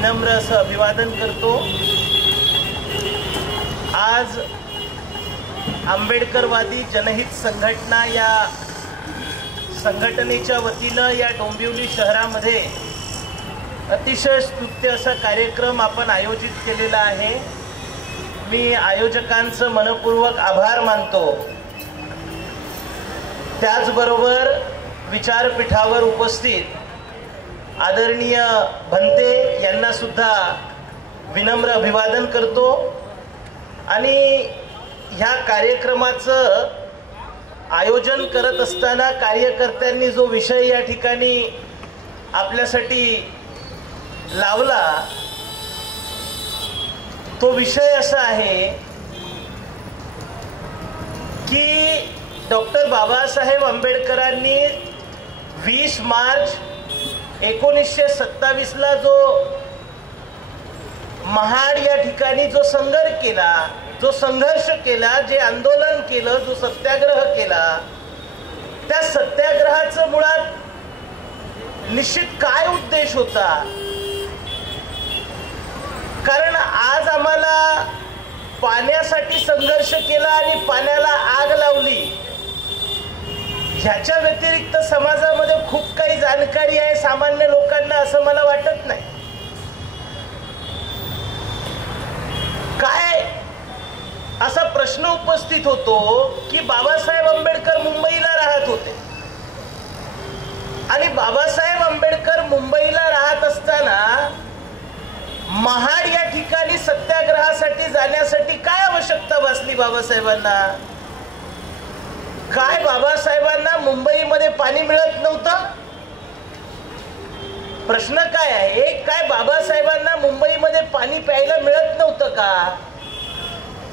विनम्र असं अभिवादन करतो। आज आंबेडकरवादी जनहित संघटना या संघटनेच्या वतीनं या डोंबिवली शहरामध्ये अतिशय स्तुत्य असा कार्यक्रम आपण आयोजित केलेला आहे। मी आयोजकांचं मनपूर्वक आभार मानतो। त्याचबरोबर विचारपीठावर उपस्थित आदरणीय भंते यांना सुद्धा विनम्र अभिवादन करतो। आणि ह्या कार्यक्रमाचं आयोजन करत असताना कार्यकर्त्यांनी जो विषय या ठिकाणी आपल्यासाठी लावला तो विषय असा आहे की डॉक्टर बाबासाहेब आंबेडकरांनी 20 मार्च 1927 ला जो महाड या ठिकाणी जो संघर्ष केला, जे आंदोलन केलं, जो सत्याग्रह केला, त्या सत्याग्रहाचं मुळात निश्चित काय उद्देश होता? कारण आज आम्हाला पाण्यासाठी संघर्ष केला आणि पाण्याला आग लावली, ह्याच्या व्यतिरिक्त समाजामध्ये खूप काही जाणकारी आहे सामान्य लोकांना, असं मला वाटत नाही। काय असा प्रश्न उपस्थित होतो की बाबासाहेब आंबेडकर मुंबईला राहत होते आणि बाबासाहेब आंबेडकर मुंबईला राहत असताना महाड या ठिकाणी सत्याग्रहासाठी जाण्यासाठी काय आवश्यकता भासली बाबासाहेबांना? काय बाबासाहेबांना मुंबईमध्ये पाणी मिळत नव्हतं? प्रश्न काय आहे, काय बाबासाहेबांना मुंबईमध्ये पाणी प्यायला मिळत नव्हतं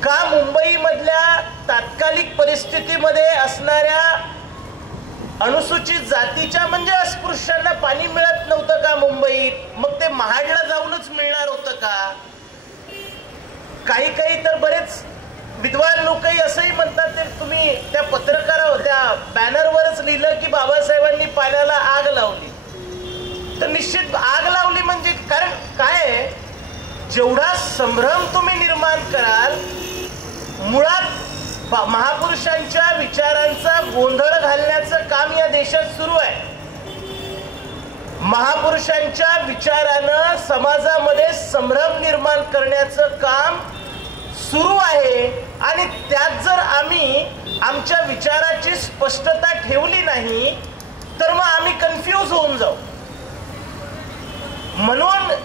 का मुंबईमधल्या तात्कालिक परिस्थितीमध्ये असणाऱ्या अनुसूचित जातीच्या म्हणजे अस्पृश्यांना पाणी मिळत नव्हतं का मुंबईत? मग ते महाडला जाऊनच मिळणार होतं का? काही तर बरेच विद्वान लोकही असंही म्हणतात, ते तुम्ही त्या पत्रकारावर त्या बॅनरवरच लिहिलं की बाबासाहेबांनी पाण्याला आग लावली, तर निश्चित आग लावली म्हणजे कारण काय, जेवढा संभ्रम तुम्ही निर्माण कराल, मुळात महापुरुषांच्या विचारांचा गोंधळ घालण्याचं काम या देशात सुरू आहे। महापुरुषांच्या विचारानं समाजामध्ये संभ्रम निर्माण करण्याचं काम सुरू आहे आणि त्यात जर आम्ही आमच्या विचाराची स्पष्टता ठेवली नाही तर मग आम्ही कन्फ्यूज होऊन जाऊ। म्हणून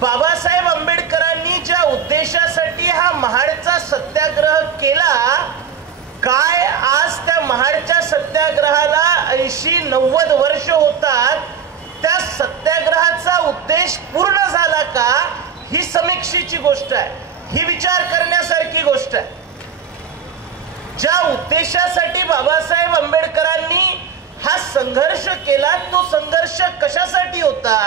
बाबासाहेब आंबेडकरांनी ज्या उद्देशासाठी हा महाडचा सत्याग्रह केला, काय आज त्या महाडच्या सत्याग्रहाला 80-90 वर्ष होतात, त्या सत्याग्रहाचा उद्देश पूर्ण झाला का? ही समीक्षेची गोष्ट आहे, ही विचार करण्यासारखी गोष्ट आहे। ज्या उद्देशासाठी बाबासाहेब आंबेडकरांनी हा संघर्ष केला, तो संघर्ष कशासाठी होता?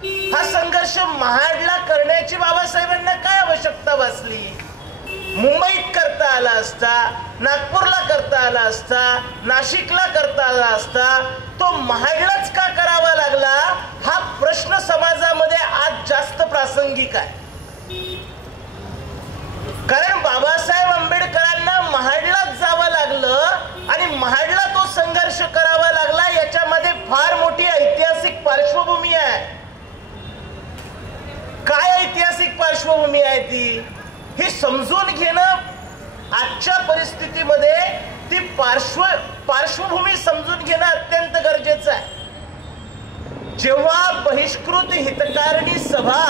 हा संघर्ष महाडला करण्याची बाबासाहेबांना काय आवश्यकता भासली? मुंबईत करता आला असता, नागपूरला करता आला असता, नाशिकला करता आला असता, तो महाडलाच का करावा लागला? हा प्रश्न समाजामध्ये आज जास्त प्रासंगिक आहे। कारण बाबासाहेब आंबेडकरांना महाडलाच जावं लागलं आणि महाडला तो संघर्ष करावा लागला, याच्यामध्ये फार मोठी ऐतिहासिक पार्श्वभूमी आहे। काय ऐतिहासिक पार्श्वभूमी आहे ती? हे समजून घेणं आजच्या परिस्थितीमध्ये ती पार्श्वभूमी समजून घेणं अत्यंत गरजेचं आहे। जेव्हा बहिष्कृत हितकारिणी सभा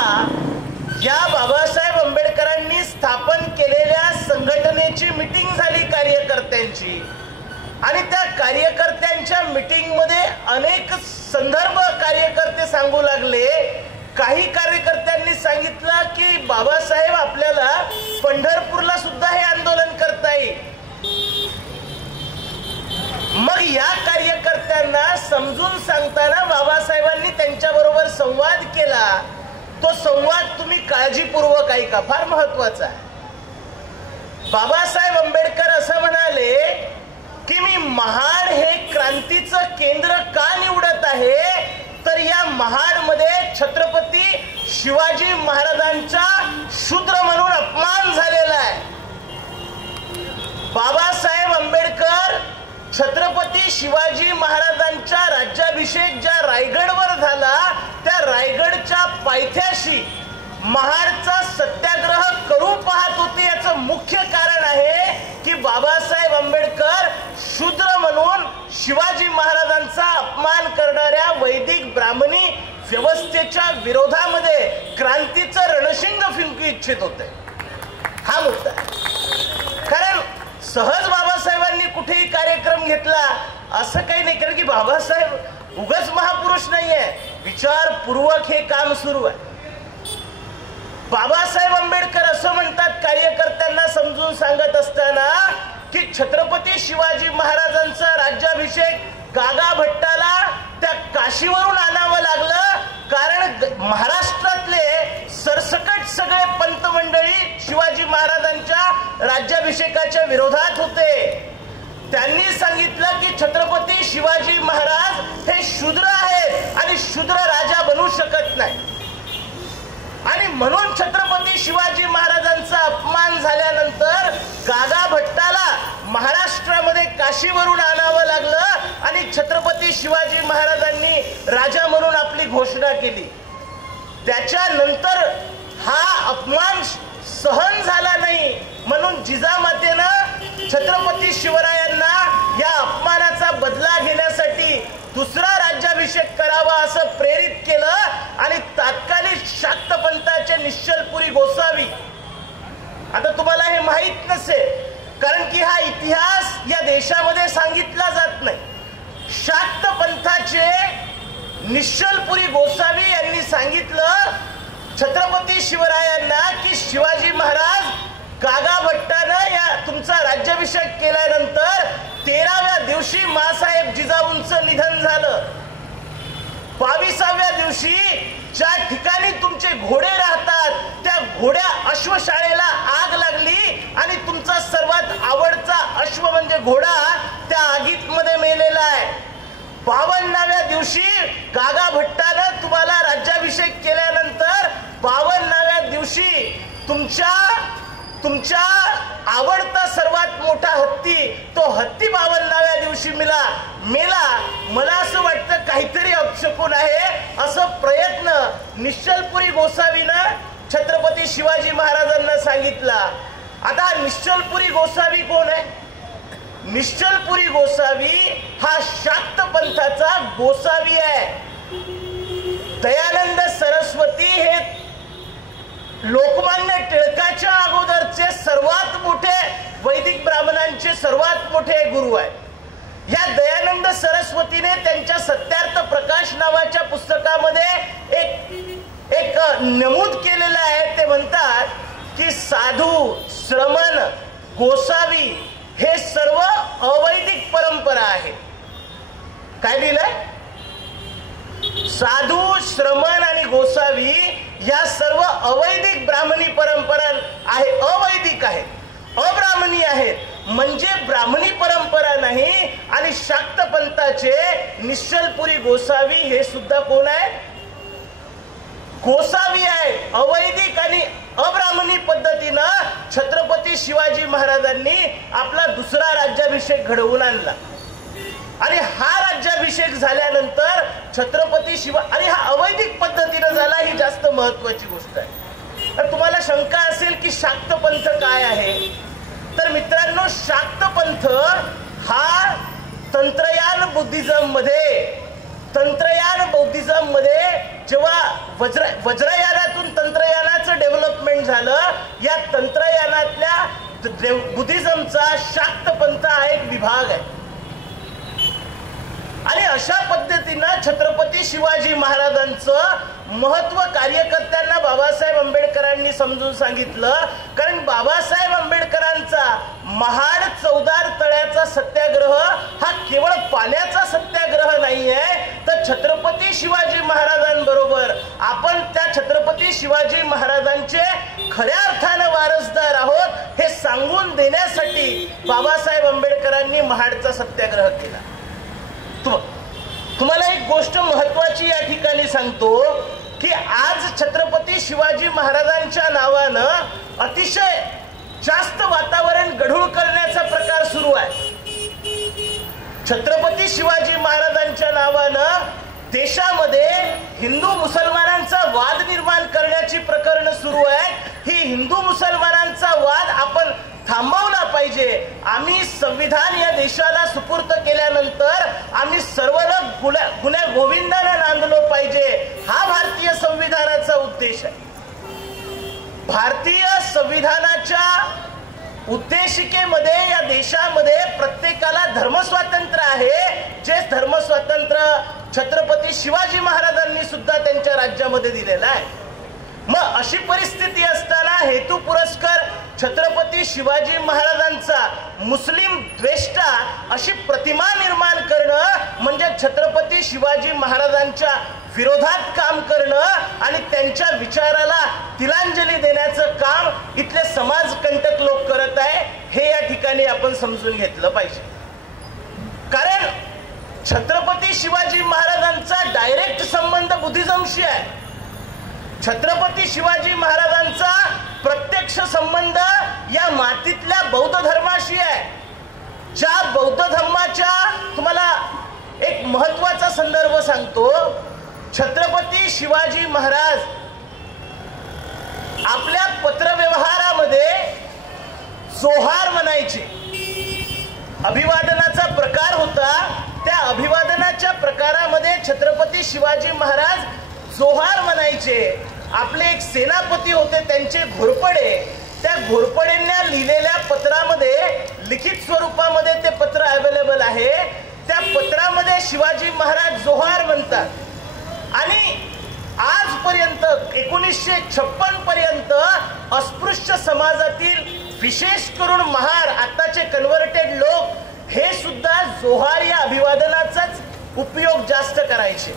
या बाबासाहेब आंबेडकरांनी स्थापन केलेल्या संघटनेची मीटिंग झाली कार्यकर्त्यांची, आणि त्या कार्यकर्त्यांच्या मीटिंग मध्ये अनेक संदर्भ कार्यकर्ते सांगू लागले। काही कार्यकर्त्यांनी सांगितलं की बाबासाहेब आपल्याला पंढरपूरला सुद्धा हे आंदोलन करता येईल। मग या कार्यकर्त्यांना समजून सांगताना बाबासाहेबांनी त्यांच्याबरोबर संवाद केला। तो संवाद तुम्ही काळजीपूर्वक ऐका, फार महत्वाचा आहे। बाबासाहेब आंबेडकर असं म्हणाले की मी महाड हे क्रांतीचं केंद्र का निवडत आहे, तर तर या महाडमध्ये छत्रपती शिवाजी महाराजांचा शूद्र म्हणून अपमान झालेला आहे. बाबासाहेब आंबेडकर छत्रपती शिवाजी महाराजांचा राज्याभिषेक ज्या रायगडवर झाला त्या रायगडच्या पायथ्याशी महाडचा सत्याग्रह करू पाहत होते. याचं मुख्य कारण आहे की बाबासाहेब आंबेडकर शूद्र म्हणून शिवाजी महाराजांचा अपमान करणाऱ्या वैदिक ब्राह्मणी व्यवस्थेच्या विरोधामध्ये क्रांतीचं रणशिंग फिंकू इच्छित होते. हा मुद्दा आहे. कारण सहज बाबासाहेबांनी कुठेही कार्यक्रम घेतला असं काही नाही. कारण की बाबासाहेब उगाच महापुरुष नाहीये, विचारपूर्वक हे काम सुरू आहे. बाबासाहेब आंबेडकर असं म्हणतात कार्यकर्त्यांना समजून सांगत असताना की छत्रपती शिवाजी महाराजांचा राज्याभिषेक गागा भट्टाला त्या काशीवरून आणावं लागलं. कारण महाराष्ट्रातले सरसकट सगळे पंत मंडळी शिवाजी महाराजांच्या राज्याभिषेकाच्या विरोधात होते. त्यांनी सांगितलं की छत्रपती शिवाजी महाराज हे शूद्र आहेत आणि शूद्र राजा बनू शकत नाही. आणि म्हणून छत्रपती शिवाजी महाराजांचा अपमान झाल्यानंतर गागा भट्टाला महाराष्ट्रामध्ये काशीवरून आणावं लागलं आणि छत्रपती शिवाजी महाराजांनी राजा म्हणून आपली घोषणा केली. त्याच्यानंतर हा अपमान सहन झाला नाही म्हणून जिजामातेनं छत्रपती शिवरायांना या अपमानाचा बदला घेण्यासाठी दुसरा राज्याभिषेक करावा असं प्रेरित केलं. आणि तात्कालिक शाक्त पंथाचे निश्चलपुरी गोसावी, आता तुम्हाला हे माहित नसेल कारण की हा इतिहास या देशामध्ये सांगितला जात नाही. शाक्त पंथाचे निश्चलपुरी गोसावी यांनी सांगितलं छत्रपती शिवरायांना की शिवाजी महाराज गागा भट्टानं या तुमचा राज्याभिषेक केल्यानंतर 13व्या दिवशी मासाहेब जिजाऊंचं निधन झालं. 22व्या दिवशी ज्या ठिकाणी तुमचे घोडे राहतात त्या घोड्या अश्वशाळेला आग लागली आणि तुमचा सर्वात आवडता अश्व म्हणजे घोडा त्या आगीत मध्ये मेलेला आहे. 52व्या दिवशी गागा भट्टानं तुम्हाला राज्याभिषेक केल्यानंतर 52व्या दिवशी तुमच्या आवडता सर्वात मोठा हत्ती तो हत्ती 52व्या दिवशी मेला. मला असं वाटतं काहीतरी अपशकुन आहे असं प्रयत्न निश्चलपुरी गोसावीनं छत्रपती शिवाजी महाराजांना सांगितला. आता निश्चलपुरी गोसावी कोण आहे? निश्चलपुरी गोसावी हा शाक्त पंथाचा गोसावी आहे. दयानंद सरस्वती हे लोकमान्य टिळकाच्या अगोदरचे सर्वात मोठे वैदिक ब्राह्मणांचे सर्वात मोठे गुरु आहेत. या दयानंद सरस्वतीने त्यांच्या सत्यार्थ प्रकाश नावाच्या पुस्तकामध्ये एक नमूद केलेलं आहे. ते म्हणतात की साधू, श्रमण, गोसावी हे सर्व अवैदिक परंपरा आहेत. काय लिहिलंय? साधू, श्रमण आणि गोसावी या सर्व अवैदिक ब्राह्मणी परंपरा आहे, अवैदिक आहेत, अब्राह्मणी आहेत. म्हणजे ब्राह्मणी परंपरा नाही. आणि शाक्त पंथाचे निश्चलपुरी गोसावी हे सुद्धा कोण आहे? गोसावी आहे. अवैदिक आणि अब्राह्मणी पद्धतीनं छत्रपती शिवाजी महाराजांनी आपला दुसरा राज्याभिषेक घडवून आणला. आणि हा राज्याभिषेक झाल्यानंतर छत्रपती शिवा आणि हा अवैदिक पद्धतीनं झाला, ही जास्त महत्वाची गोष्ट आहे. तर तुम्हाला शंका असेल की शाक्त पंथ काय आहे, तर मित्रांनो शाक्त पंथ हा तंत्रयान बुद्धिझम मध्ये जेव्हा वज्रयानातून तंत्रयानाचं डेव्हलपमेंट झालं, या तंत्रयानातल्या बुद्धिझमचा शाक्त पंथ हा एक विभाग आहे. आणि अशा पद्धतीनं छत्रपती शिवाजी महाराजांचं महत्व कार्यकर्त्यांना बाबासाहेब आंबेडकरांनी समजून सांगितलं. कारण बाबासाहेब आंबेडकरांचा महाड चौदार तळ्याचा सत्याग्रह हा केवळ पाण्याचा सत्याग्रह नाहीये, तर छत्रपती शिवाजी महाराजांबरोबर आपण त्या छत्रपती शिवाजी महाराजांचे खऱ्या अर्थानं वारसदार आहोत हे सांगून देण्यासाठी बाबासाहेब आंबेडकरांनी महाडचा सत्याग्रह केला. तुम्हाला एक गोष्ट महत्वाची या ठिकाणी सांगतो की आज छत्रपती शिवाजी महाराजांच्या नावानं अतिशय जास्त वातावरण गढूळ करण्याचा प्रकार सुरू आहे. छत्रपती शिवाजी महाराजांच्या नावानं देशामध्ये हिंदू मुसलमानांचा वाद निर्माण करण्याची प्रकरणं सुरू आहेत. ही हिंदू मुसलमानांचा वाद आपण थांबवला पाहिजे. आम्ही संविधान या देशाला सुपूर्द केल्यानंतर आम्ही सर्व गुन्ह्या गोविंदानं नांदलो पाहिजे, हा भारतीय संविधानाचा उद्देश आहे. भारतीय संविधानाच्या उद्देशिकेमध्ये या देशामध्ये प्रत्येकाला धर्मस्वातंत्र्य आहे, जे धर्मस्वातंत्र्य छत्रपती शिवाजी महाराजांनी सुद्धा त्यांच्या राज्यामध्ये दिलेलं आहे. मग अशी परिस्थिती असताना हेतू पुरस्कर छत्रपती शिवाजी महाराजांचा मुस्लिम द्वेष्टा अशी प्रतिमा निर्माण करणं म्हणजे छत्रपती शिवाजी महाराजांच्या विरोधात काम करणं आणि त्यांच्या विचाराला तिलांजली देण्याचं काम इथले समाजकंटक लोक करत आहे. हे या ठिकाणी आपण समजून घेतलं पाहिजे. कारण छत्रपती शिवाजी महाराजांचा डायरेक्ट संबंध बुद्धिझमशी आहे. छत्रपती शिवाजी महाराजांचा प्रत्यक्ष संबंध या मातीतल्या बौद्ध धर्माशी आहे. ज्या बौद्ध धर्माच्या तुम्हाला एक महत्वाचा संदर्भ सांगतो. छत्रपती शिवाजी महाराज आपल्या पत्रव्यवहारामध्ये जोहार म्हणायचे. अभिवादनाचा प्रकार होता. त्या अभिवादनाच्या प्रकारामध्ये छत्रपती शिवाजी महाराज जोहार म्हणायचे. आपले एक सेनापती होते त्यांचे घोरपडे, त्या घोरपडेंना लिहिलेल्या पत्रामध्ये लिखित स्वरूपामध्ये ते पत्र अवेलेबल आहे. त्या पत्रामध्ये शिवाजी महाराज जोहार म्हणतात. आणि आजपर्यंत 1956 पर्यंत अस्पृश्य समाजातील विशेष करून महार आताचे कन्व्हर्टेड लोक हे सुद्धा जोहार या अभिवादनाचाच उपयोग जास्त करायचे.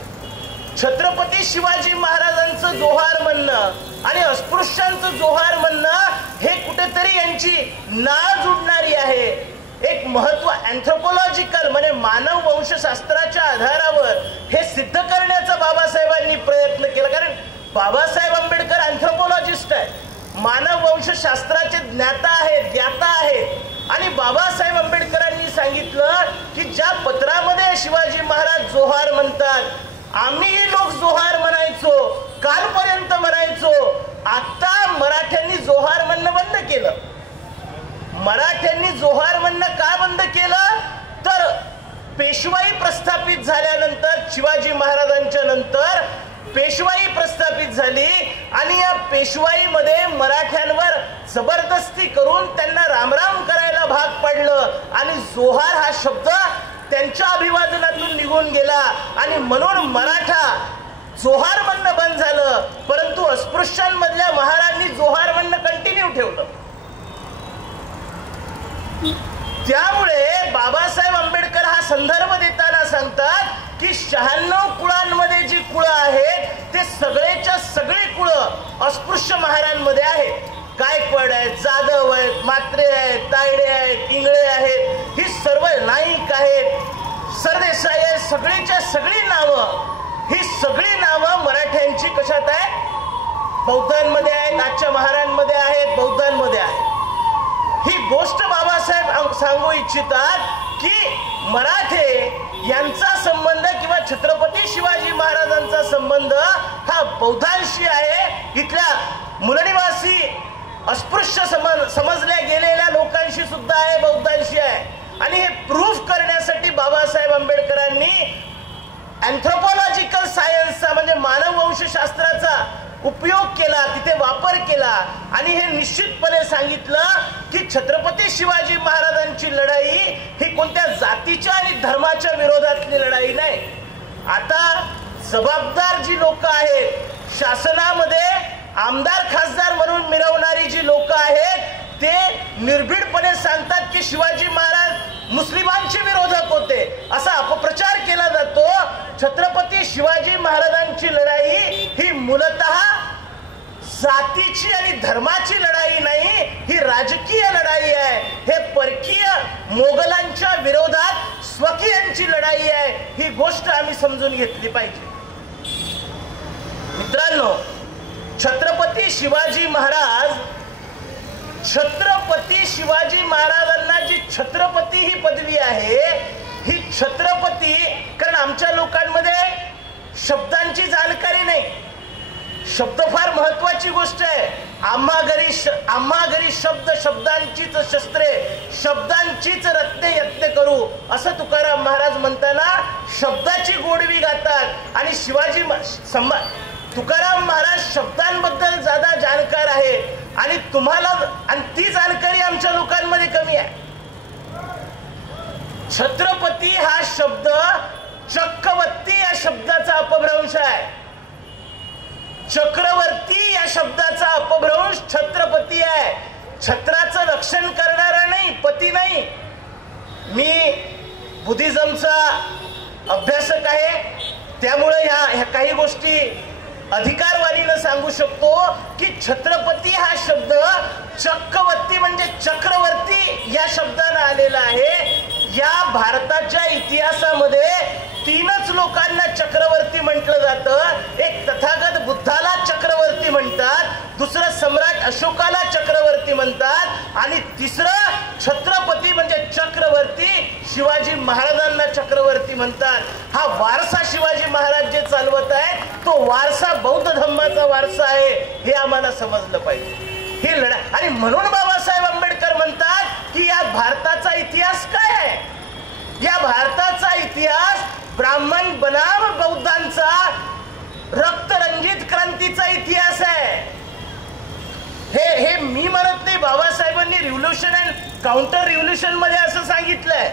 छत्रपती शिवाजी महाराजांचं जोहार म्हणणं आणि अस्पृश्यांचं जोहार म्हणणं हे कुठेतरी यांची नाळ जुडणारी आहे. एक महत्व अँथ्रोपॉलॉजिकल म्हणजे मानव वंशशास्त्राच्या आधारावर हे सिद्ध करण्याचा बाबासाहेबांनी प्रयत्न केला. कारण बाबासाहेब आंबेडकर अँथ्रोपॉलॉजिस्ट आहेत, मानव वंशशास्त्राचे ज्ञाता आहेत, ज्ञाता आहेत. आणि बाबासाहेब आंबेडकरांनी सांगितलं की ज्या पत्रामध्ये शिवाजी महाराज जोहार म्हणतात, आम्हीही लोक जोहार म्हणायचो, कालपर्यंत म्हणायचो. आता मराठ्यांनी जोहार म्हणणं बंद केलं. मराठ्यांनी जोहार म्हणणं का बंद केलं तर पेशवाई प्रस्थापित झाल्यानंतर शिवाजी महाराजांच्या नंतर पेशवाई प्रस्थापित झाली आणि या पेशवाईमध्ये मराठ्यांवर जबरदस्ती करून त्यांना रामराम करायला भाग पडलं आणि जोहार हा शब्द त्यांच्या अभिवादनातून निघून गेला आणि म्हणून मराठा जोहार म्हणणं बंद झालं. परंतु अस्पृश्यांमधल्या महारांनी जोहार म्हणणं कंटिन्यू ठेवलं. त्यामुळे बाबासाहेब आंबेडकर हा संदर्भ देताना सांगतात की 96 कुळांमध्ये जी कुळं आहेत ते सगळेच्या सगळी कुळं अस्पृश्य महारांमध्ये आहेत. गायकवाड आहेत, जाधव आहेत, म्हात्रे आहेत, तायडे आहेत, इंगळे आहेत, ही सर्व नाईक आहेत, सरदेसाई आहेत. सगळीच्या सगळी नावं, ही सगळी नावं मराठ्यांची कशात आहेत? बौद्धांमध्ये आहेत, आजच्या महारांमध्ये आहेत, बौद्धांमध्ये आहेत. ही गोष्ट बाबासाहेब सांगू इच्छितात की मराठे यांचा संबंध किंवा छत्रपती शिवाजी महाराजांचा संबंध हा बौद्धांशी आहे. इथल्या मूलनिवासी अस्पृश्य समजल्या गेलेल्या लोकांशी सुद्धा आहे, बौद्धांशी आहे. आणि हे प्रूफ करण्यासाठी बाबासाहेब आंबेडकरांनी अँथ्रोपॉलॉजिकल सायन्सचा म्हणजे मानव वंशशास्त्राचा उपयोग केला, तिथे वापर केला आणि हे निश्चितपणे सांगितलं की छत्रपती शिवाजी महाराजांची लढाई ही कोणत्या जातीच्या आणि धर्माच्या विरोधातली लढाई नाही. आता जबाबदार जी लोक आहेत, शासनामध्ये आमदार खासदार म्हणून मिरवणारी जी लोक आहेत, ते निर्भीडपणे सांगतात की शिवाजी महाराज मुस्लिमांचे विरोधक होते, असा अपप्रचार केला जातो. छत्रपती शिवाजी महाराजांची लढाई ही मूलतः जातीची आणि धर्माची लढाई नाही, ही राजकीय लढाई आहे. हे परकीय मोगलांच्या विरोधात स्वकीयांची लढाई आहे, ही गोष्ट आम्ही समजून घेतली पाहिजे. मित्रांनो, छत्रपती शिवाजी महाराजांना जी छत्रपती ही पदवी आहे, ही छत्रपती, कारण आमच्या लोकांमध्ये शब्दांची जाणकारी नाही. शब्द फार महत्वाची गोष्ट आहे. आम्हा घरी शब्दांचीच शस्त्रे, शब्दांचीच रत्ने यत्न करू, असं तुकाराम महाराज म्हणताना शब्दाची गोडवी गातात. आणि तुकाराम महाराज शब्दांबद्दल ज्यादा जाणकार आहे आणि ती जाणकारी आमच्या लोकांमध्ये कमी आहे. छत्रपती हा शब्द चक्रवर्ती या शब्दाचा अपभ्रंश आहे. चक्रवर्ती या शब्दाचा अपभ्रंश छत्रपती आहे. छत्राचं रक्षण करणारा नाही, पती नाही. मी बुद्धिझमचा अभ्यासक आहे, त्यामुळे ह्या काही गोष्टी अधिकारवाणीनं सांगू शकतो की छत्रपती हा शब्द चक्रवर्ती म्हणजे चक्रवर्ती या शब्दानं आलेला आहे. या भारताच्या इतिहासामध्ये 3च लोकांना चक्रवर्ती म्हटलं जातं. एक तथागत बुद्धाला चक्रवर्ती म्हणतात, दुसरं सम्राट अशोकाला चक्रवर्ती म्हणतात आणि तिसरं छत्रपती म्हणजे चक्रवर्ती शिवाजी महाराजांना चक्रवर्ती म्हणतात. हा वारसा शिवाजी महाराज जे चालवत आहेत, तो वारसा बौद्ध धर्माचा वारसा आहे, हे आम्हाला समजलं पाहिजे. ही लढाई, आणि म्हणून बाबासाहेब आंबेडकर म्हणतात की या भारताचा इतिहास काय आहे? या भारताचा इतिहास ब्राह्मण बनाम बौद्धांचा रक्तरंजित क्रांतीचा इतिहास आहे. हे मी म्हणत नाही, बाबासाहेबांनी रिव्होल्युशन अँड काउंटर रिव्होल्युशन मध्ये असं सांगितलंय.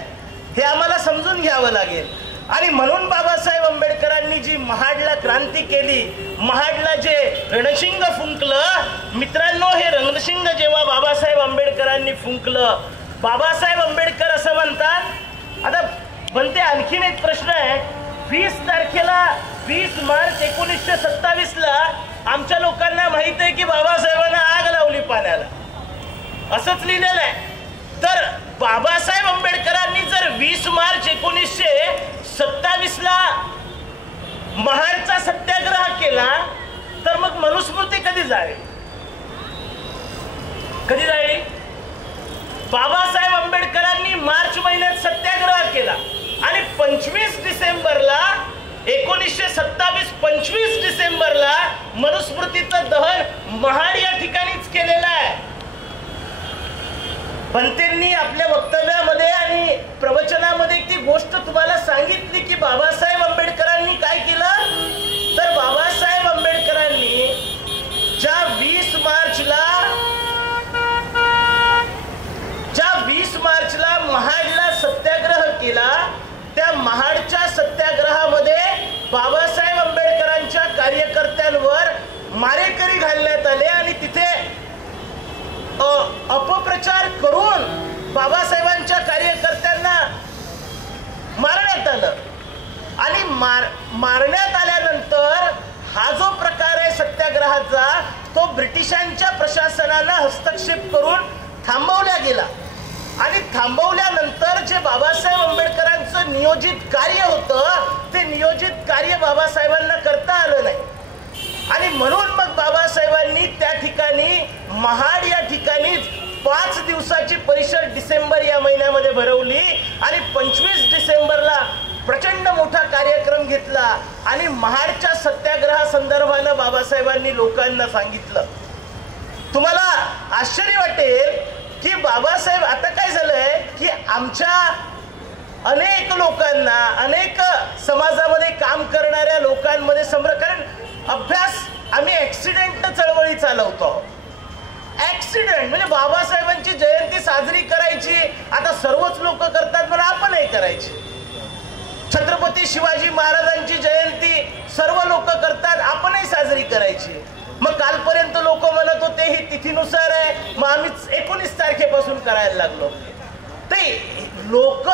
हे आम्हाला समजून घ्यावं लागेल. आणि म्हणून बाबासाहेब आंबेडकरांनी जी महाडला क्रांती केली, महाडला जे रणशिंग फुंकलं, मित्रांनो, हे रणशिंग जेव्हा बाबासाहेब आंबेडकरांनी फुंकलं, बाबासाहेब आंबेडकर असं म्हणतात. आता बनते आणखीन एक प्रश्न आहे. 20 तारखेला 20 मार्च 1927ला आमच्या लोकांना माहित आहे की बाबासाहेबांना आग लावली पाण्याला, असंच लिहिलेलं आहे. तर बाबासाहेब आंबेडकरांनी जर 20 मार्च 1927ला महाडचा सत्याग्रह केला, तर मग मनुस्मृती कधी जाईल? बाबासाहेब आंबेडकरांनी मार्च महिन्यात सत्याग्रह केला आणि 25 डिसेंबरला 1927 25 डिसेंबरला मनुस्मृतीचं दहन महाड या ठिकाणीच केलेलं आहे. पंतेंनी आपल्या वक्तव्यामध्ये आणि प्रवचनामध्ये ती गोष्ट तुम्हाला सांगितली की बाबासाहेब आंबेडकरांनी काय केलं. तर बाबासाहेब आंबेडकरांनी ज्या 20 मार्चला महाडला सत्याग्रह केला, त्या महाडच्या सत्याग्रहामध्ये बाबासाहेब आंबेडकरांच्या कार्यकर्त्यांवर मारेकरी घालण्यात आले आणि तिथे अपप्रचार करून बाबासाहेबांच्या कार्यकर्त्यांना मारण्यात आलं. आणि मारण्यात आल्यानंतर हा जो प्रकार आहे सत्याग्रहाचा, तो ब्रिटिशांच्या प्रशासनानं हस्तक्षेप करून थांबवला गेला. आणि थांबवल्यानंतर जे बाबासाहेब आंबेडकरांचं नियोजित कार्य होतं, ते नियोजित कार्य बाबासाहेबांना करता आलं नाही. आणि म्हणून मग बाबासाहेबांनी त्या ठिकाणी महाड या ठिकाणीच 5 दिवसाची परिषद डिसेंबर या महिन्यामध्ये भरवली आणि 25 डिसेंबरला प्रचंड मोठा कार्यक्रम घेतला आणि महाडच्या सत्याग्रहा संदर्भानं बाबासाहेबांनी लोकांना सांगितलं. तुम्हाला आश्चर्य वाटेल की बाबासाहेब, आता काय झालंय की आमच्या अनेक लोकांना, अनेक समाजामध्ये काम करणाऱ्या लोकांमध्ये कारण अभ्यास, आम्ही ऍक्सिडेंट चळवळी चालवतो. ऍक्सिडेंट म्हणजे बाबासाहेबांची जयंती साजरी करायची, आता सर्वच लोक करतात म्हणून आपणही करायची. छत्रपती शिवाजी महाराजांची जयंती सर्व लोक करतात, आपणही साजरी करायची. मग कालपर्यंत लोक म्हणत होते ही तिथीनुसार आहे, मग आम्ही 19 तारखेपासून करायला लागलो. ते लोक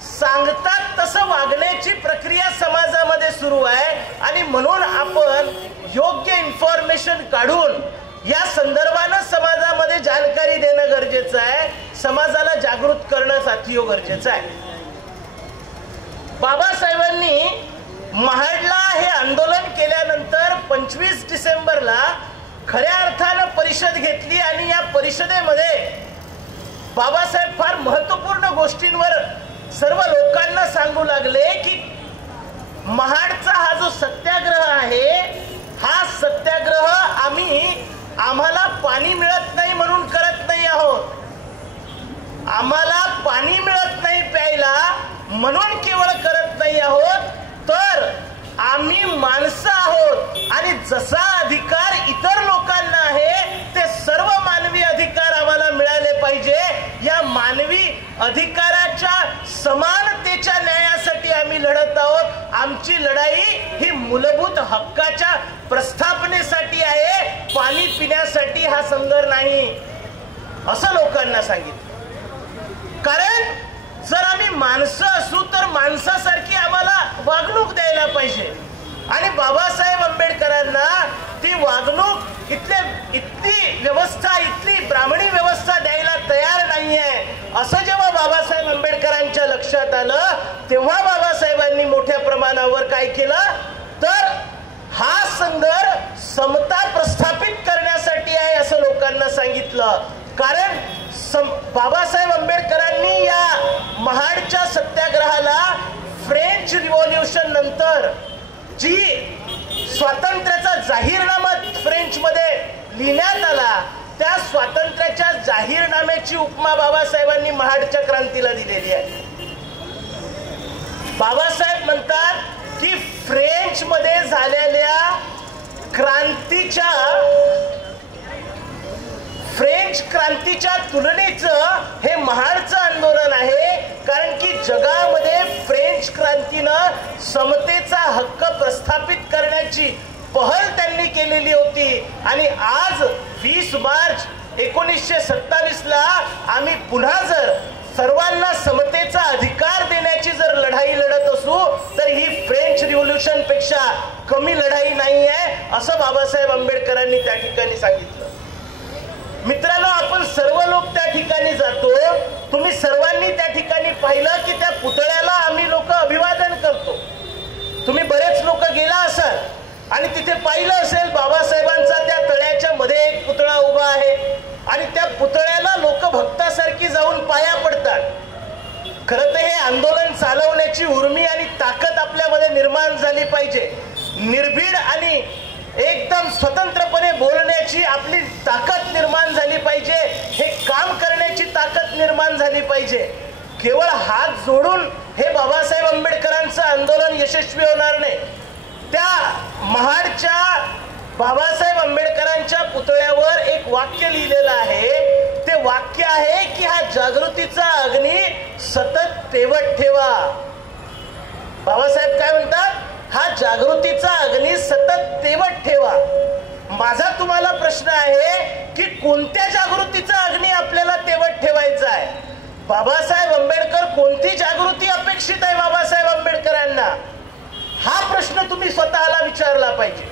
सांगतात तसं वागण्याची प्रक्रिया समाजामध्ये सुरू आहे. आणि म्हणून आपण योग्य इन्फॉर्मेशन काढून या संदर्भानं समाजामध्ये जानकारी देणं गरजेचं आहे, समाजाला जागृत करणं साथियो गरजेचं आहे. बाबासाहेबांनी महाडला हे आंदोलन केल्यानंतर 25 डिसेंबरला खऱ्या अर्थानं परिषद घेतली आणि या परिषदेमध्ये बाबासाहेब फार महत्वपूर्ण गोष्टींवर सर्व लोकांना सांगू लागले की महाडचा हा जो सत्याग्रह आहे, हा सत्याग्रह आम्हाला पाणी मिळत नाही म्हणून करत नाही आहोत, आम्हाला पाणी मिळत नाही प्यायला म्हणून केवळ करत नाही आहोत, तर आम्ही माणसं आहोत आणि जसा अधिकार इतर लोकांना आहे ते सर्व मानवी अधिकार आम्हाला मिळाले पाहिजे. या मानवी अधिकाराच्या समानतेच्या न्यायासाठी आम्ही लढत आहोत. आमची लढाई ही मूलभूत हक्काच्या प्रस्थापनेसाठी आहे, पाणी पिण्यासाठी हा संघर्ष नाही, असं लोकांना सांगितलं. कारण जर आम्ही माणसं असू तर माणसासारखी आम्हाला वागणूक द्यायला पाहिजे आणि बाबासाहेब आंबेडकरांना ती वागणूक इतकी व्यवस्था, इतकी ब्राह्मणी व्यवस्था द्यायला तयार नाहीये असं जेव्हा बाबासाहेब आंबेडकरांच्या लक्षात आलं, तेव्हा बाबासाहेबांनी मोठ्या प्रमाणावर काय केलं तर हा संघर्ष समता प्रस्थापित करण्यासाठी आहे असं लोकांना सांगितलं. कारण बाबासाहेब आंबेडकरांनी या महाडच्या सत्याग्रहाला फ्रेंच रिव्होल्यूशन नंतर जी स्वातंत्र्याचा जाहीरनामा फ्रेंच मध्ये लिहिण्यात आला, त्या स्वातंत्र्याच्या जाहीरनाम्याची उपमा बाबासाहेबांनी महाडच्या क्रांतीला दिलेली आहे. बाबासाहेब म्हणतात की फ्रेंच मध्ये झालेल्या फ्रेंच क्रांतीच्या तुलनेचं हे महाडचं आंदोलन आहे. कारण की जगामध्ये फ्रेंच क्रांतीनं समतेचा हक्क प्रस्थापित करण्याची पहल त्यांनी केलेली होती आणि आज 20 मार्च 1927 ला आम्ही पुन्हा जर सर्वांना समतेचा अधिकार देण्याची जर लढाई लढत असू तर ही फ्रेंच रिव्होल्यूशन पेक्षा कमी लढाई नाही आहे असं बाबासाहेब आंबेडकरांनी त्या ठिकाणी सांगितलं. मित्रांनो, आपण सर्व लोक त्या ठिकाणी जातो. तुम्ही सर्वांनी त्या ठिकाणी पाहिलं की त्या पुतळ्याला आम्ही लोक अभिवादन करतो. तुम्ही बरेच लोक गेला असाल आणि तिथे पाहिलं असेल बाबासाहेबांचा त्या तळ्याच्या मध्ये एक पुतळा उभा आहे आणि त्या पुतळ्याला लोक भक्तासारखी जाऊन पाया पडतात. खरं तर हे आंदोलन चालवण्याची उर्मी आणि ताकद आपल्यामध्ये निर्माण झाली पाहिजे. निर्भीड आणि एकदम स्वतंत्रपणे बोलण्याची आपली ताकद निर्माण झाली पाहिजे. हे काम करण्याची ताकद निर्माण झाली पाहिजे. केवळ हात जोडून हे बाबासाहेब आंबेडकरांचं आंदोलन यशस्वी होणार नाही. त्या महाडच्या बाबासाहेब आंबेडकरांच्या पुतळ्यावर एक वाक्य लिहिलेलं आहे. ते वाक्य आहे की हा जागृतीचा अग्नी सतत तेवत ठेवा. बाबासाहेब काय म्हणतात? हा जागृतीचा अग्नी सतत तेवत ठेवा. माझा तुम्हाला प्रश्न आहे की कोणत्या जागृतीचा अग्नी आपल्याला तेवत ठेवायचा आहे? बाबासाहेब आंबेडकर कोणती जागृती अपेक्षित आहे बाबासाहेब आंबेडकरांना? हा प्रश्न तुम्ही स्वतःला विचारला पाहिजे.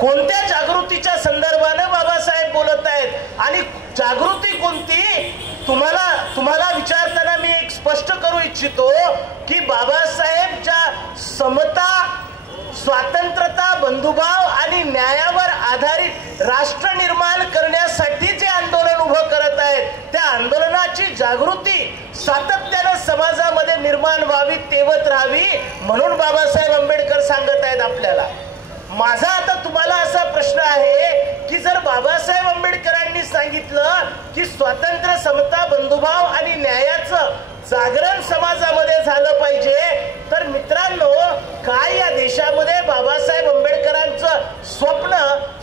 कोणत्या जागृतीच्या संदर्भाने बाबासाहेब बोलत आहेत आणि जागृती कोणती? तुम्हाला विचारताना मी एक स्पष्ट करू इच्छितो की बाबासाहेब ज्या समता, स्वातंत्र्यता, बंधुभाव आणि न्यायावर आधारित राष्ट्र निर्माण करण्यासाठी जे आंदोलन उभं करत आहेत, त्या आंदोलनाची जागृती सातत्यानं समाजामध्ये निर्माण व्हावी, तेवत राहावी, म्हणून बाबासाहेब आंबेडकर सांगत आहेत आपल्याला. माझा आता तुम्हाला असा प्रश्न आहे की जर बाबासाहेब आंबेडकरांनी सांगितलं की स्वातंत्र्य, समता, बंधुभाव आणि न्यायाचं जागरण समाजामध्ये झालं पाहिजे, तर मित्रांनो, काय या देशामध्ये बाबासाहेब आंबेडकरांचं स्वप्न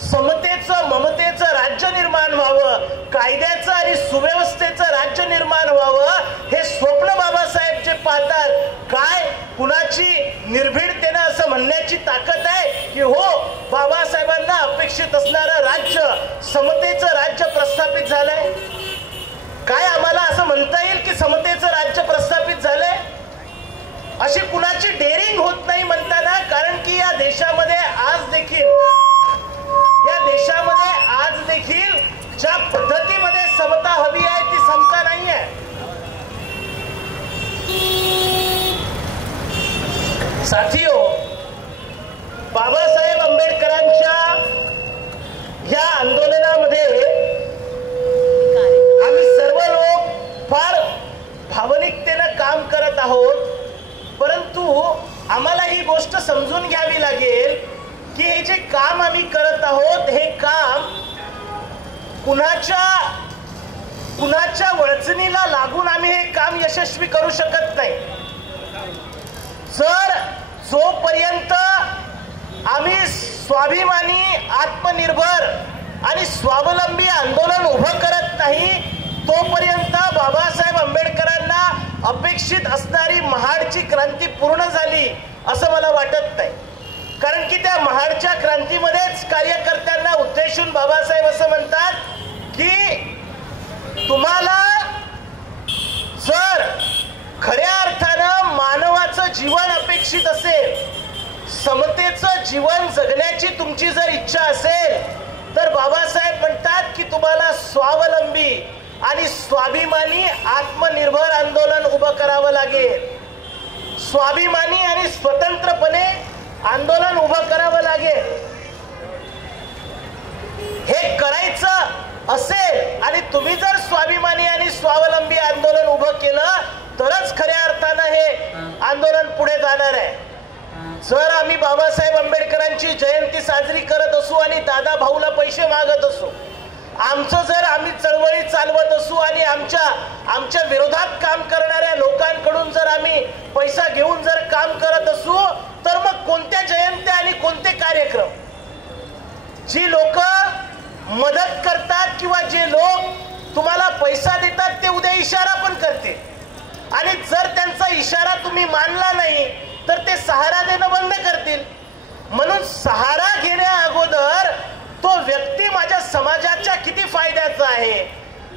समतेचं, ममतेचं राज्य निर्माण व्हावं, कायद्याचं आणि सुव्यवस्थेचं राज्य निर्माण व्हावं, हे स्वप्न बाबासाहेब जे पाहतात, काय कुणाची निर्भीडतेनं असं म्हणण्याची ताकद आहे की हो, बाबासाहेबांना अपेक्षित असणारं राज्य, समतेचं राज्य प्रस्थापित झालंय? काय आम्हाला असं म्हणता येईल की समतेचं राज्य प्रस्थापित झालंय? अशी कुणाची डेअरिंग होत नाही म्हणताना. कारण की या देशामध्ये आज देखील ज्या पद्धतीमध्ये समता हवी आहे ती समता नाही आहे. साथियो, बाबासाहेब आंबेडकरांच्या ह्या आंदोलनामध्ये आम्ही सर्व लोक फार भावनिकतेनं काम करत आहोत, परंतु आम्हाला ही गोष्ट समजून घ्यावी लागेल की हे जे काम आम्ही करत आहोत हे काम कुणाच्या वळचणीला लागून आम्ही हे काम यशस्वी करू शकत नाही। जर जोपर्यंत आम्ही स्वाभिमानी, आत्मनिर्भर आणि स्वावलंबी आंदोलन उभं करत नाही तोपर्यंत बाबासाहेब आंबेडकरांना अपेक्षित असणारी महाडची क्रांती पूर्ण झाली असं मला वाटत नाही। कारण की त्या महाडच्या क्रांतीमध्येच कार्यकर्त्यांना उद्देशून बाबासाहेब असं म्हणतात की तुम्हाला जर खऱ्या अर्थानं मानवाचं जीवन अपेक्षित असेल, समतेचं जीवन जगण्याची तुमची जर इच्छा असेल तर बाबासाहेब म्हणतात की तुम्हाला स्वावलंबी आणि स्वाभिमानी आत्मनिर्भर आंदोलन उभं करावं लागेल। स्वाभिमानी आणि स्वतंत्रपणे आंदोलन उभं करावं लागेल। हे करायचं असेल आणि तुम्ही जर स्वाभिमानी आणि स्वावलंबी आंदोलन उभं केलं तरच खऱ्या अर्थानं हे आंदोलन पुढे जाणार आहे। जर आम्ही बाबासाहेब आंबेडकरांची जयंती साजरी करत असू आणि दादा भाऊला पैसे मागत असू, आमचं जर आम्ही चळवळी चालवत असू आणि आमच्या विरोधात काम करणाऱ्या लोकांकडून जर आम्ही पैसा घेऊन जर काम करत असू तर मग कोणत्या जयंत्या आणि कोणते कार्यक्रम? जी लोक मदत करतात किंवा जे लोक तुम्हाला पैसा देतात ते उद्या इशारा पण करते आणि जर त्यांचा इशारा तुम्ही मानला नाही तर ते सहारा देणं बंद करतील। म्हणून सहारा घेण्या अगोदर तो व्यक्ती माझ्या समाजाच्या किती फायद्याचा आहे,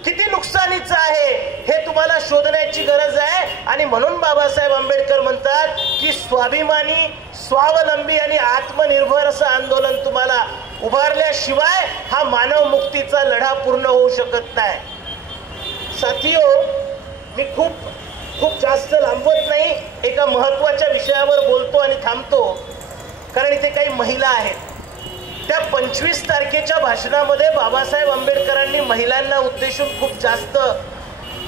किती नुकसानीचा आहे हे तुम्हाला शोधण्याची गरज आहे। आणि म्हणून बाबासाहेब आंबेडकर म्हणतात की स्वाभिमानी, स्वावलंबी आणि आत्मनिर्भर असं आंदोलन तुम्हाला उभारल्याशिवाय हा मानव मुक्तीचा लढा पूर्ण होऊ शकत नाही। साथियो, मी खूप जास्त लांबवत नाही, एका महत्वाच्या विषयावर बोलतो आणि थांबतो, कारण इथे काही महिला आहेत। त्या 25 तारखेच्या भाषणामध्ये बाबासाहेब आंबेडकरांनी महिलांना उद्देशून खूप जास्त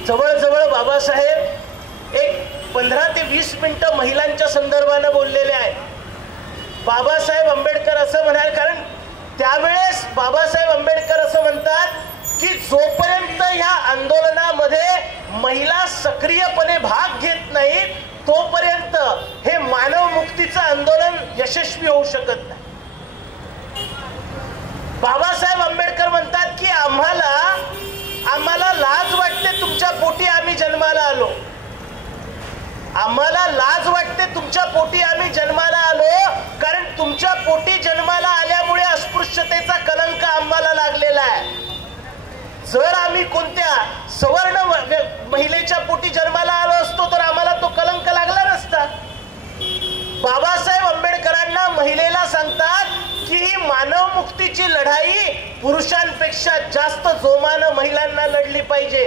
जवळजवळ बाबासाहेब एक 15 ते 20 मिनिटं महिलांच्या संदर्भानं बोललेले आहेत। बाबासाहेब आंबेडकर असं म्हणाल, कारण त्यावेळेस बाबासाहेब आंबेडकर असं म्हणतात की जोपर्यंत ह्या आंदोलनामध्ये महिला सक्रियपणे भाग घेत नाहीत तोपर्यंत हे मानव मुक्तीचं आंदोलन यशस्वी होऊ शकत नाही। बाबासाहेब आंबेडकर म्हणतात की आम्हाला लाज वाटते तुमच्या पोटी आम्ही जन्माला आलो, आम्हाला लाज वाटते तुमच्या पोटी आम्ही जन्माला आलो, कारण तुमच्या पोटी जन्माला आल्यामुळे अस्पृश्यतेचा कलंक आम्हाला लागलेला आहे। जर आम्ही कोणत्या सवर्ण महिलेच्या पोटी जन्माला आलो असतो तर आम्हाला तो कलंक लागला नसता। बाबासाहेब आंबेडकरांना महिलेला सांगतात की ही मानव मुक्तीची लढाई पुरुषांपेक्षा जास्त जोमानं महिलांना लढली पाहिजे।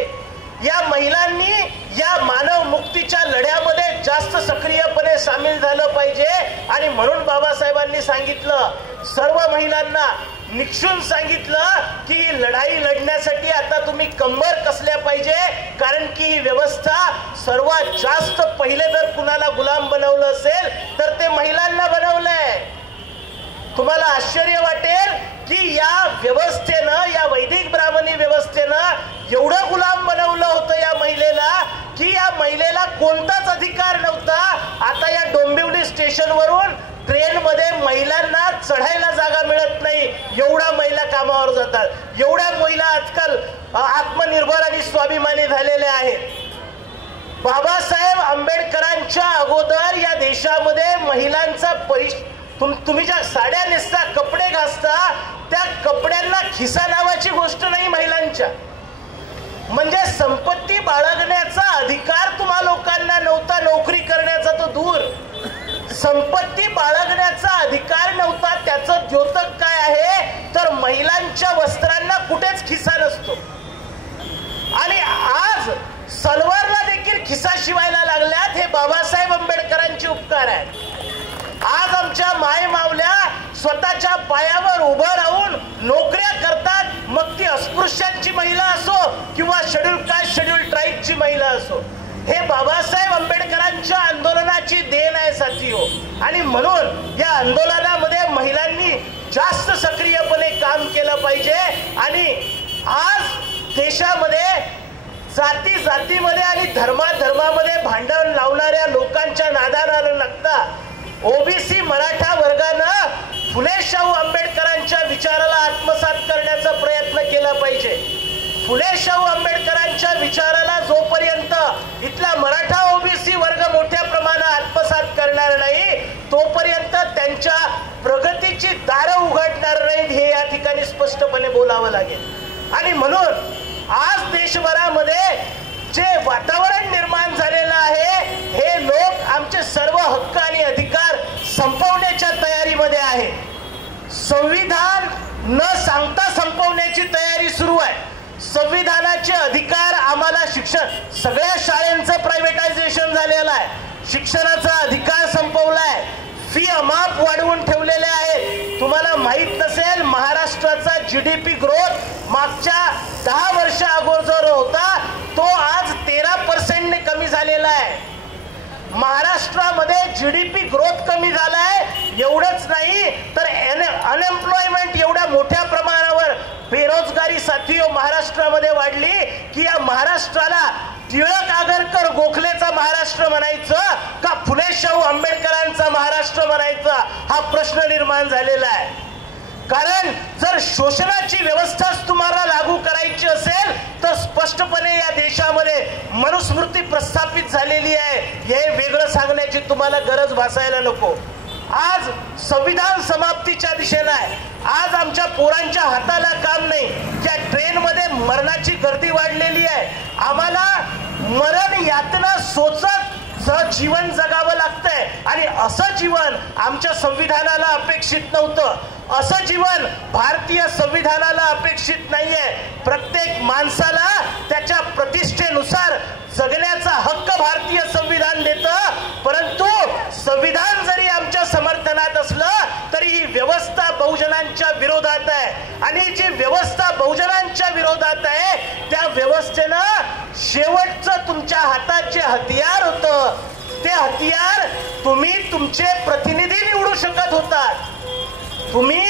या महिलांनी या मानव मुक्तीच्या लढ्यामध्ये जास्त सक्रियपणे सामील झालं पाहिजे। आणि म्हणून बाबासाहेबांनी सांगितलं, सर्व महिलांना निक्षून सांगितलं की ही लढाई लढण्यासाठी आता तुम्ही कंबर कसल्या पाहिजे, कारण की ही व्यवस्था सर्वात जास्त पहिले जर कुणाला गुलाम बनवलं असेल तर ते महिलांना बनवलंय। तुम्हाला आश्चर्य वाटेल की या व्यवस्थेनं, या वैदिक ब्राह्मणी व्यवस्थेनं एवढं गुलाम बनवलं होतं या महिलेला की या महिलेला कोणताच अधिकार नव्हता। आता या डोंबिवली स्टेशनवरून ट्रेनमध्ये महिलांना चढायला जागा मिळत नाही, एवढ्या महिला कामावर जातात, एवढ्या महिला आजकाल आत्मनिर्भर आणि स्वाभिमानी झालेल्या आहेत। बाबासाहेब आंबेडकरांच्या अगोदर या देशामध्ये महिलांचा तुम्ही ज्या साड्या नेसता, कपडे घासता, त्या कपड्यांना खिसा नावाची गोष्ट नाही महिलांच्या। म्हणजे संपत्ती बाळगण्याचा अधिकार तुम्हा लोकांना नव्हता, नोकरी करण्याचा तो दूर, संपत्ती बाळगण्याचा अधिकार नव्हता। त्याचं द्योतक काय आहे तर महिलांच्या वस्त्रांना कुठेच खिसा नसतो। आणि आज सलवारला देखील खिसा शिवायला लागल्यात, हे बाबासाहेब आंबेडकरांचे उपकार आहेत। माय मावल्या स्वतःच्या पायावर उभं राहून नोकऱ्या करतात, मग ती अस्पृश्यांची महिला असो किंवा शेड्यूल कास्ट शेड्यूल ट्राईबची महिला असो. हे बाबासाहेब आंबेडकरांच्या आंदोलनाची देण आहे साथीहो. आणि म्हणून या आंदोलनामध्ये महिलांनी जास्त सक्रियपणे काम केलं पाहिजे. आणि आज देशामध्ये जाती जातीमध्ये आणि धर्मामध्ये भांडण लावणाऱ्या लोकांच्या नादाला न लागता ओबीसी मराठा वर्गानं फुले शाहू आंबेडकरांच्या विचाराला आत्मसात करण्याचा प्रयत्न केला पाहिजे. फुले शाहू आंबेडकरांच्या विचाराला जोपर्यंत इथला मराठा ओबीसी वर्ग मोठ्या प्रमाणात आत्मसात करणार नाही, तोपर्यंत त्यांच्या प्रगतीची दारं उघडणार नाहीत, हे या ठिकाणी स्पष्टपणे बोलावं लागेल. आणि म्हणून आज देशभरामध्ये जे वातावरण निर्माण झालेलं आहे, हे लोक आमचे सर्व हक्क आणि अधिकार संपवण्याच्या तयारीमध्ये आहे. संविधान न सांगता संपवण्याची तयारी सुरू आहे. संविधानाचे अधिकार आम्हाला शिक्षण, सगळ्या शाळांचं प्रायव्हेटायझेशन झालेलं आहे, शिक्षणाचा अधिकार संपवलाय, फी अमाप वाढवून ठेवलेले आहेत. तुम्हाला माहित नसेल, महाराष्ट्राचा जीडीपी ग्रोथ मागच्या 10 वर्ष अगोदर होता, तो आज 13% ने कमी झालेला आहे. महाराष्ट्रामध्ये जीडीपी ग्रोथ कमी झालाय. एवढंच नाही तर अनएम्प्लॉयमेंट एवढ्या मोठ्या प्रमाणावर, बेरोजगारी साथीयो महाराष्ट्रामध्ये वाढली की या महाराष्ट्राला टिळक आगरकर गोखलेचा महाराष्ट्र म्हणायचं का फुले शाहू आंबेडकरांचा महाराष्ट्र म्हणायचा, हा प्रश्न निर्माण झालेला आहे. कारण जर शोषणाची व्यवस्थाच तुम्हाला लागू करायची असेल तर स्पष्टपणे या देशामध्ये मनुस्मृती प्रस्थापित झालेली आहे, हे वेगळं सांगण्याची तुम्हाला गरज भासायला नको. आज संविधान समाप्तीच्या दिशेला आहे. आज आमच्या पोरांच्या हाताला काम नाही. त्या ट्रेनमध्ये मरणाची गर्दी वाढलेली आहे. आम्हाला मरण यातना सोचत जीवन जगावं लागतंय. आणि असं जीवन आमच्या संविधानाला अपेक्षित नव्हतं. असं जीवन भारतीय संविधानाला अपेक्षित नाहीये. प्रत्येक माणसाला त्याच्या प्रतिष्ठेनुसार जगण्याचा हक्क भारतीय संविधान देतं. परंतु संविधान जरी आमच्या समर्थनात असलं तरी ही व्यवस्था बहुजनांच्या विरोधात आहे. आणि जी व्यवस्था बहुजनांच्या विरोधात आहे, त्या व्यवस्थेनं शेवटचं तुमच्या हातात जे हतियार होतं, ते हतियार तुम्ही तुमचे प्रतिनिधी निवडू शकत होतात. तुम्ही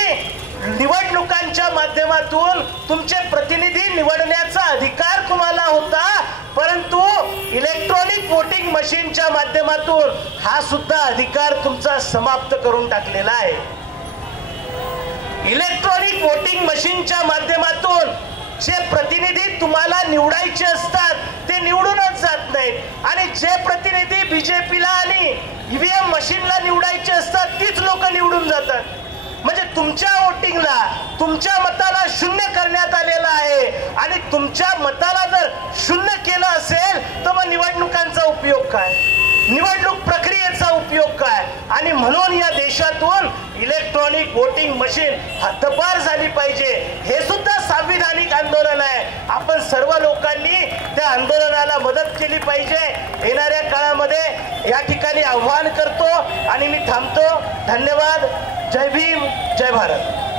निवडणुकांच्या माध्यमातून तुमचे प्रतिनिधी निवडण्याचा अधिकार तुम्हाला होता, परंतु इलेक्ट्रॉनिक वोटिंग मशीनच्या माध्यमातून हा सुद्धा अधिकार तुमचा समाप्त करून टाकलेला आहे. इलेक्ट्रॉनिक वोटिंग मशीनच्या माध्यमातून जे प्रतिनिधी तुम्हाला निवडायचे असतात ते निवडूनच जात नाहीत. आणि जे प्रतिनिधी बीजेपीला आणि ईव्हीएम मशीनला निवडायचे असतात तीच लोक निवडून जातात. म्हणजे तुमच्या वोटिंगला, तुमच्या मताला शून्य करण्यात आलेलं आहे. आणि तुमच्या मताला जर शून्य केलं असेल तर मग निवडणुकांचा उपयोग काय, निवडणूक प्रक्रियेचा उपयोग काय. आणि म्हणून या देशातून इलेक्ट्रॉनिक वोटिंग मशीन हद्दपार झाली पाहिजे. हे सुद्धा संविधानिक आंदोलन आहे. आपण सर्व लोकांनी त्या आंदोलनाला मदत केली पाहिजे. येणाऱ्या काळामध्ये या ठिकाणी आव्हान करतो आणि मी थांबतो. धन्यवाद. जय भीम, जय भारत.